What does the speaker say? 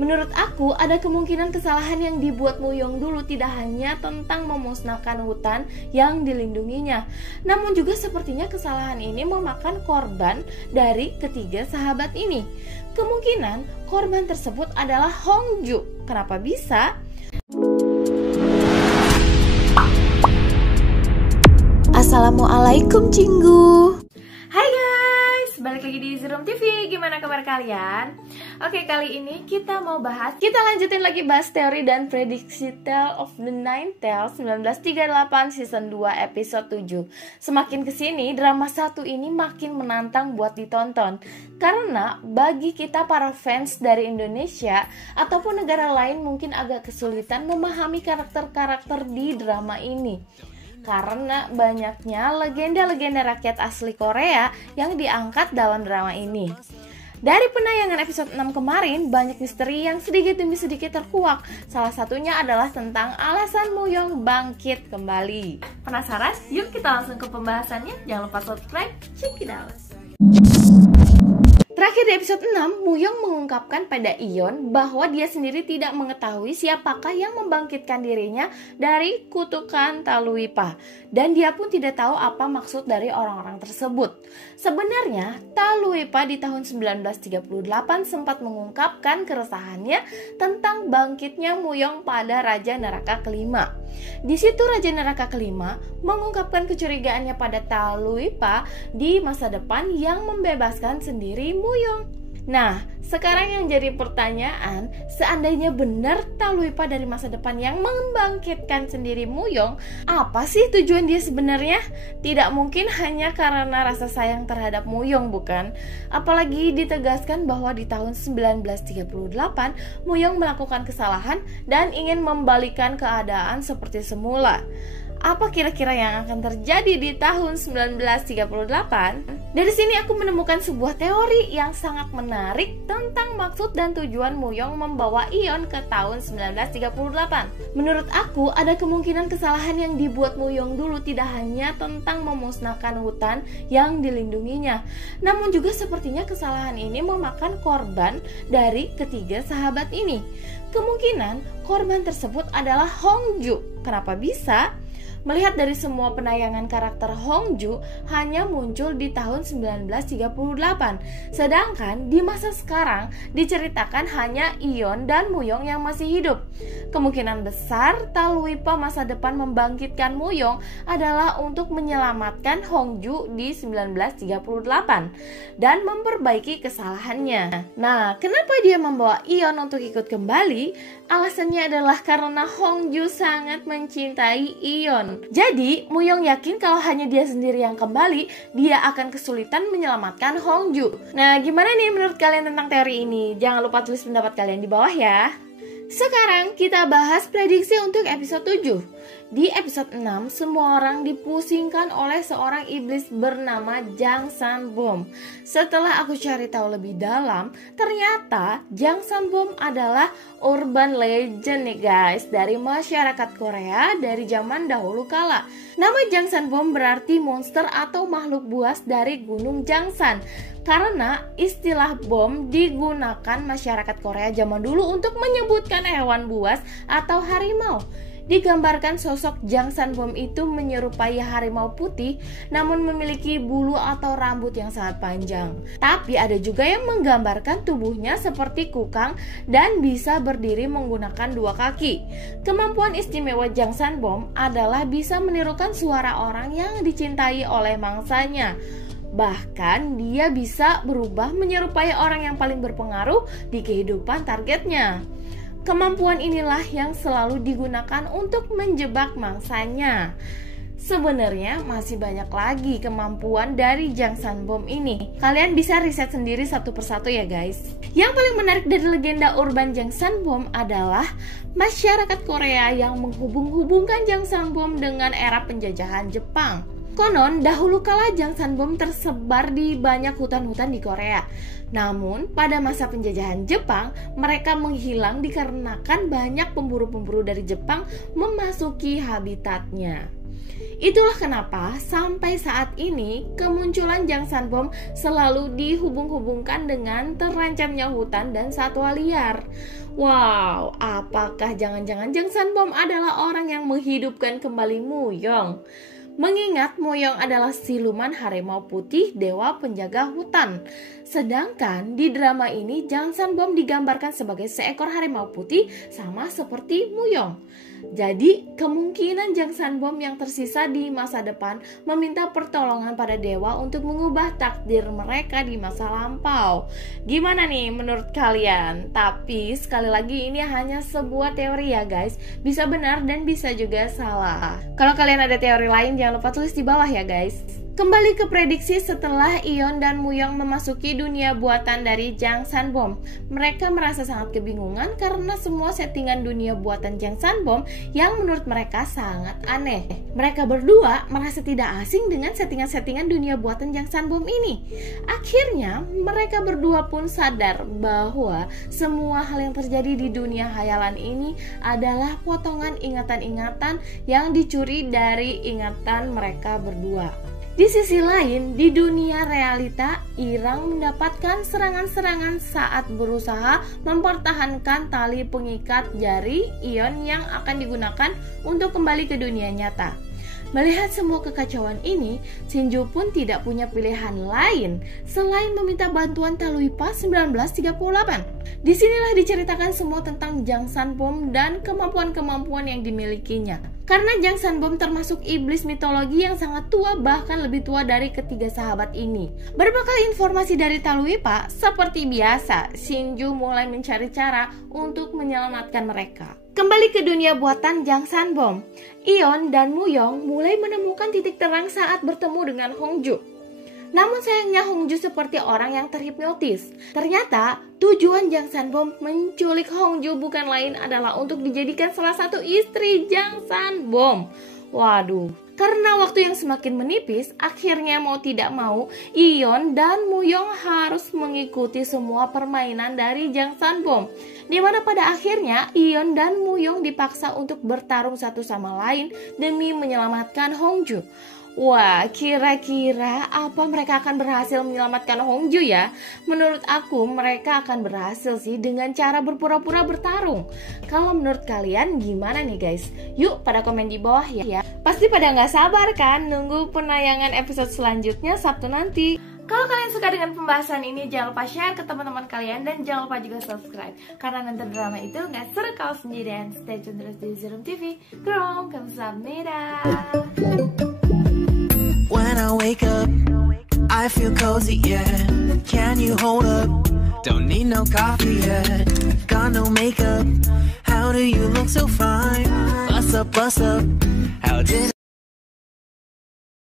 Menurut aku, ada kemungkinan kesalahan yang dibuat Muyong dulu tidak hanya tentang memusnahkan hutan yang dilindunginya, namun juga sepertinya kesalahan ini memakan korban dari ketiga sahabat ini. Kemungkinan korban tersebut adalah Hongju. Kenapa bisa? Assalamualaikum Cinggu. Hai guys, balik lagi di Zerum TV. Gimana kabar kalian? Oke, kali ini kita lanjutin lagi bahas teori dan prediksi Tale of the Nine Tails 1938 season 2 episode 7. Semakin kesini, drama satu ini makin menantang buat ditonton. Karena bagi kita para fans dari Indonesia ataupun negara lain mungkin agak kesulitan memahami karakter-karakter di drama ini. Karena banyaknya legenda-legenda rakyat asli Korea yang diangkat dalam drama ini. Dari penayangan episode 6 kemarin, banyak misteri yang sedikit demi sedikit terkuak. Salah satunya adalah tentang alasan Muyong bangkit kembali. Penasaran? Yuk kita langsung ke pembahasannya. Jangan lupa subscribe, check it out. Terakhir di episode 6, Muyong mengungkapkan pada Ion bahwa dia sendiri tidak mengetahui siapakah yang membangkitkan dirinya dari kutukan Taluipa. Dan dia pun tidak tahu apa maksud dari orang-orang tersebut. Sebenarnya, Taluipa di tahun 1938 sempat mengungkapkan keresahannya tentang bangkitnya Muyong pada Raja Neraka kelima. Di situ Raja Neraka kelima mengungkapkan kecurigaannya pada Taluipa di masa depan yang membebaskan sendiri Muyong. Nah, sekarang yang jadi pertanyaan, seandainya benar Taluipa dari masa depan yang membangkitkan sendiri Muyong, apa sih tujuan dia sebenarnya? Tidak mungkin hanya karena rasa sayang terhadap Muyong, bukan? Apalagi ditegaskan bahwa di tahun 1938 Muyong melakukan kesalahan dan ingin membalikan keadaan seperti semula. Apa kira-kira yang akan terjadi di tahun 1938? Dari sini aku menemukan sebuah teori yang sangat menarik tentang maksud dan tujuan Muyong membawa Ion ke tahun 1938. Menurut aku, ada kemungkinan kesalahan yang dibuat Muyong dulu tidak hanya tentang memusnahkan hutan yang dilindunginya, namun juga sepertinya kesalahan ini memakan korban dari ketiga sahabat ini. Kemungkinan korban tersebut adalah Hongju. Kenapa bisa? Melihat dari semua penayangan karakter Hongju hanya muncul di tahun 1938. Sedangkan di masa sekarang diceritakan hanya Ion dan Muyong yang masih hidup. Kemungkinan besar Taluipa masa depan membangkitkan Muyong adalah untuk menyelamatkan Hongju di 1938 dan memperbaiki kesalahannya. Nah, kenapa dia membawa Ion untuk ikut kembali? Alasannya adalah karena Hongju sangat mencintai Ion. Jadi, Muyong yakin kalau hanya dia sendiri yang kembali, dia akan kesulitan menyelamatkan Hongju. Nah, gimana nih menurut kalian tentang teori ini? Jangan lupa tulis pendapat kalian di bawah ya. Sekarang kita bahas prediksi untuk episode 7. Di episode 6, semua orang dipusingkan oleh seorang iblis bernama Jang Sanbom. Setelah aku cari tahu lebih dalam, ternyata Jang Sanbom adalah urban legend nih guys, dari masyarakat Korea dari zaman dahulu kala. Nama Jang Sanbom berarti monster atau makhluk buas dari Gunung Jangsan. Karena istilah bom digunakan masyarakat Korea zaman dulu untuk menyebutkan hewan buas atau harimau. Digambarkan sosok Jang Sanbom itu menyerupai harimau putih namun memiliki bulu atau rambut yang sangat panjang. Tapi ada juga yang menggambarkan tubuhnya seperti kukang dan bisa berdiri menggunakan dua kaki. Kemampuan istimewa Jang Sanbom adalah bisa menirukan suara orang yang dicintai oleh mangsanya. Bahkan dia bisa berubah menyerupai orang yang paling berpengaruh di kehidupan targetnya. Kemampuan inilah yang selalu digunakan untuk menjebak mangsanya. Sebenarnya masih banyak lagi kemampuan dari Jang Sanbom ini. Kalian bisa riset sendiri satu persatu ya guys. Yang paling menarik dari legenda urban Jang Sanbom adalah masyarakat Korea yang menghubung-hubungkan Jang Sanbom dengan era penjajahan Jepang. Konon dahulu kala Jang Sanbom tersebar di banyak hutan-hutan di Korea. Namun pada masa penjajahan Jepang mereka menghilang dikarenakan banyak pemburu-pemburu dari Jepang memasuki habitatnya. Itulah kenapa sampai saat ini kemunculan Jang Sanbom selalu dihubung-hubungkan dengan terancamnya hutan dan satwa liar. Wow, apakah jangan-jangan Jang Sanbom adalah orang yang menghidupkan kembali Muyong? Mengingat Muyong adalah siluman harimau putih dewa penjaga hutan. Sedangkan di drama ini Jang Sanbom digambarkan sebagai seekor harimau putih sama seperti Muyong. Jadi kemungkinan Jang Sanbom yang tersisa di masa depan meminta pertolongan pada dewa untuk mengubah takdir mereka di masa lampau. Gimana nih menurut kalian? Tapi sekali lagi ini hanya sebuah teori ya guys. Bisa benar dan bisa juga salah. Kalau kalian ada teori lain jangan lupa tulis di bawah ya guys. Kembali ke prediksi setelah Eon dan Muyong memasuki dunia buatan dari Jang Sanbom. Mereka merasa sangat kebingungan karena semua settingan dunia buatan Jang Sanbom yang menurut mereka sangat aneh. Mereka berdua merasa tidak asing dengan settingan-settingan dunia buatan Jang Sanbom ini. Akhirnya mereka berdua pun sadar bahwa semua hal yang terjadi di dunia hayalan ini adalah potongan ingatan-ingatan yang dicuri dari ingatan mereka berdua. Di sisi lain, di dunia realita, Irang mendapatkan serangan-serangan saat berusaha mempertahankan tali pengikat jari Eon yang akan digunakan untuk kembali ke dunia nyata. Melihat semua kekacauan ini, Shinju pun tidak punya pilihan lain selain meminta bantuan Taluipa 1938. Disinilah diceritakan semua tentang Jang Sanbom dan kemampuan-kemampuan yang dimilikinya. Karena Jang Sanbom termasuk iblis mitologi yang sangat tua, bahkan lebih tua dari ketiga sahabat ini. Berbekal informasi dari Taluipa, seperti biasa, Shinju mulai mencari cara untuk menyelamatkan mereka. Kembali ke dunia buatan Jang Sanbom, Eon dan Muyong mulai menemukan titik terang saat bertemu dengan Hongju. Namun sayangnya Hongju seperti orang yang terhipnotis. Ternyata tujuan Jang Sanbom menculik Hongju bukan lain adalah untuk dijadikan salah satu istri Jang Sanbom. Waduh, karena waktu yang semakin menipis, akhirnya mau tidak mau Eon dan Muyong harus mengikuti semua permainan dari Jang Sanbom. Dimana pada akhirnya Eon dan Muyong dipaksa untuk bertarung satu sama lain demi menyelamatkan Hongju. Wah, kira-kira apa mereka akan berhasil menyelamatkan Hongju ya? Menurut aku mereka akan berhasil sih dengan cara berpura-pura bertarung. Kalau menurut kalian gimana nih guys? Yuk pada komen di bawah ya. Pasti pada nggak sabar kan nunggu penayangan episode selanjutnya Sabtu nanti. Kalau kalian suka dengan pembahasan ini, jangan lupa share ke teman-teman kalian dan jangan lupa juga subscribe. Karena nonton drama itu nggak seru kalau sendirian. Stay tune terus di Zerum TV. Krom, kamsahamnida. When I wake up, I feel cozy, yeah. Can you hold up? Don't need no coffee yet. Got no makeup. How do you look so fine? Bust up, bust up. How did